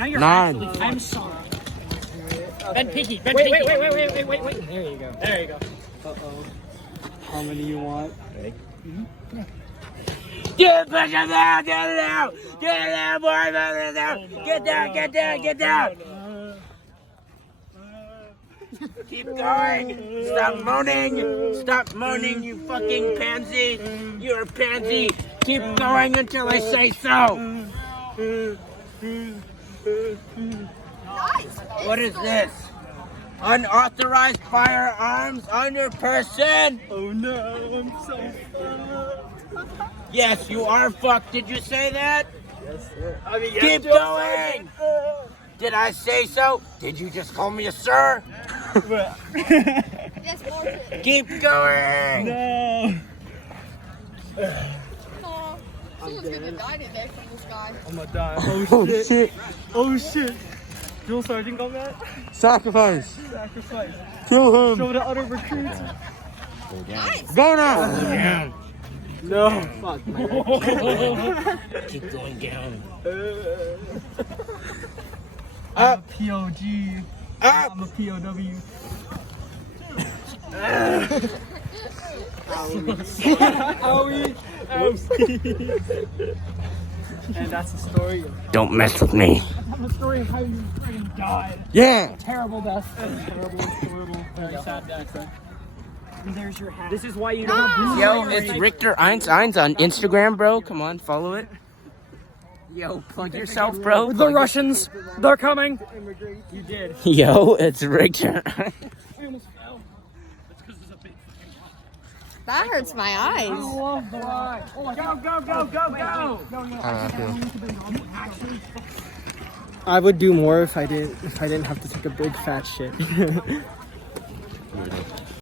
Now you're 9. actually. I'm sorry. Ben Pinky. Ben Pinky. Wait. There you go. There you go. Uh-oh. How many you want? Ready? Get it out! Get it out! Get it out, boy! Get down! Get down! Get down! Keep going! Stop moaning! Stop moaning, you fucking pansy! You're a pansy! Keep going until I say so! What is this? Unauthorized firearms on your person? Oh no, I'm so Yes, you are fucked. Did you say that? Yes, sir. I mean, yes, Keep going! Did I say so? Did you just call me a sir? That's bullshit. Keep going! No. Oh, someone's gonna die today from this guy. I'm gonna die. Oh shit. Oh shit. Drill sergeant got that? Sacrifice! Sacrifice. Kill him! Show the other recruits. Nice. Go now! No. Fuck, man. Keep going down. I'm a POG. Up! I'm a POW. Owie. And that's the story of Don't mess with me. The story of how you freaking died. Yeah! Terrible death. terrible, horrible, Very sad death. And there's your hat. This is why you Yo, it's Richter Einsteins on Instagram, bro. Come on, follow it. Yo, plug yourself, bro. The Russians, they're coming. You did. Yo, it's Richter. I almost fell. That's because there's a big That hurts my eyes. love the ride. Oh my God. Go. I would do more if I didn't have to take a big fat shit.